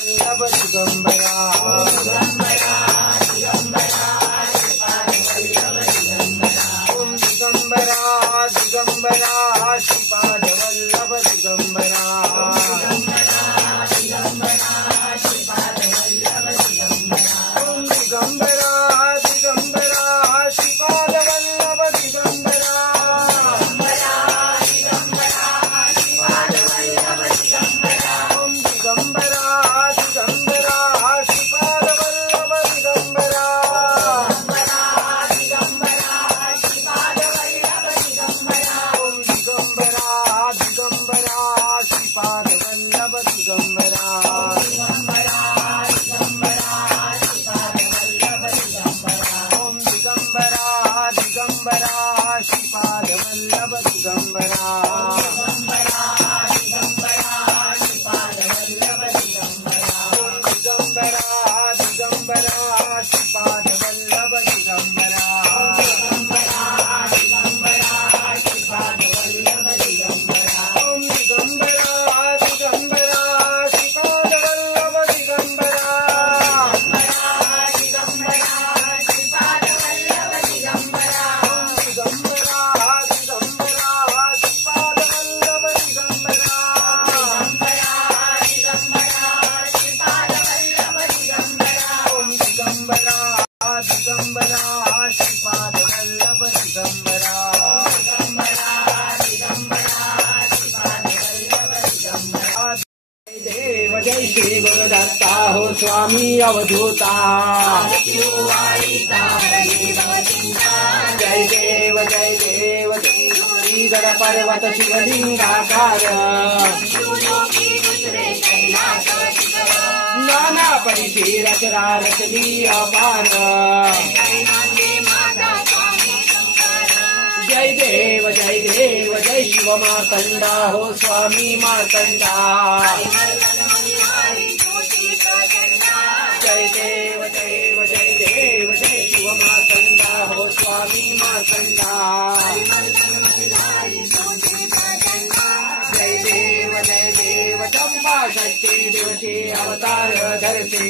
वल्लभ दिगंबरा ओम दिगंबरा दिगंबरा श्रीपाद वल्लभ दिगंबरा ओम दिगंबरा दिगंबरा श्रीपाद वल्लभ दिगंबरा ओम दिगंबरा दिगंबरा श्रीपाद वल्लभ दिगंबरा ओम दिगंबरा दिगंबरा श्रीपाद वल्लभ दिगंबरा ओम दिगंबरा दिगंबरा श्रीपाद वल्लभ दिगंबरा दिगंबरा दिगंबरा श्रीपाद वल्लभ दिगंबरा ओम दिगंबरा दिगंबरा श्रीपाद वल्लभ दिगंबरा ओम दिगंबरा दिगंबरा श्रीपाद वल्लभ दिगंबरा ओम दिगंबरा दिगंबरा श्रीपाद वल्लभ दिगंबरा देव जय श्री गुरुदत्ता हो स्वामी अवधूता जय देव जय देव जय श्रीगण पर्वत शिवलिंगाकार नाना परिचय रचना रचली अपार जय देव जय शिव मार्तंडा हो स्वामी मार्तंडा जय देव जय शिव मार्तंडा हो स्वामी मार्तंडा जय देव चंपा शक्ति दिवसी अवतार धरते